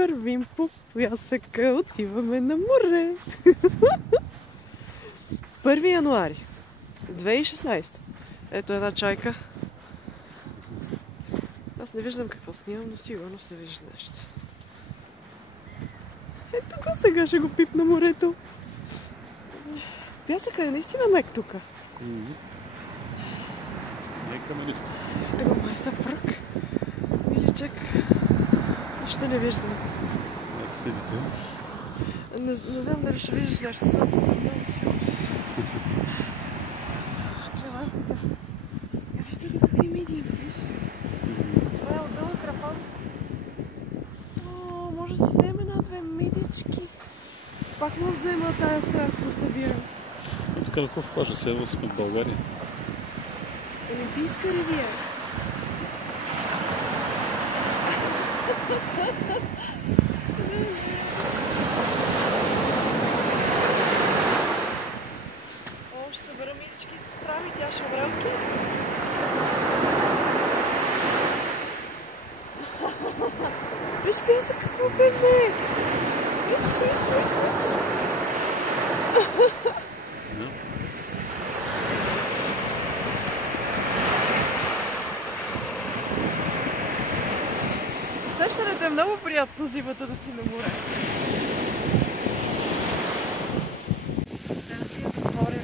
вървим по пясъка, отиваме на море. 1 януари 2016. Ето една чайка. Аз не виждам какво снимам, но сигурно се вижда нещо. Ето го, сега ще го пип на морето. Пясъка е наистина мек тук. Нека ме листа. Ето го, май са прък. Миличък. Нищо не виждам. Не знам дали ще виждаш нещо. Слънцето е много силно. Вижте ли какви миди, виж? Това е отдолу крапан. О, може да си вземем една-две мидички. Пак може да има тая страст да събирам. Тук на какво плажа? Седва сме в България. Олимпийска ривиера. О, ще събера милички сестра ми, тя ще връбки. Виж пясък какво бебе! Виж, виж. Усещането е много приятно зимата да си на море. Трябва да си я затворя.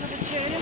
За вечеря.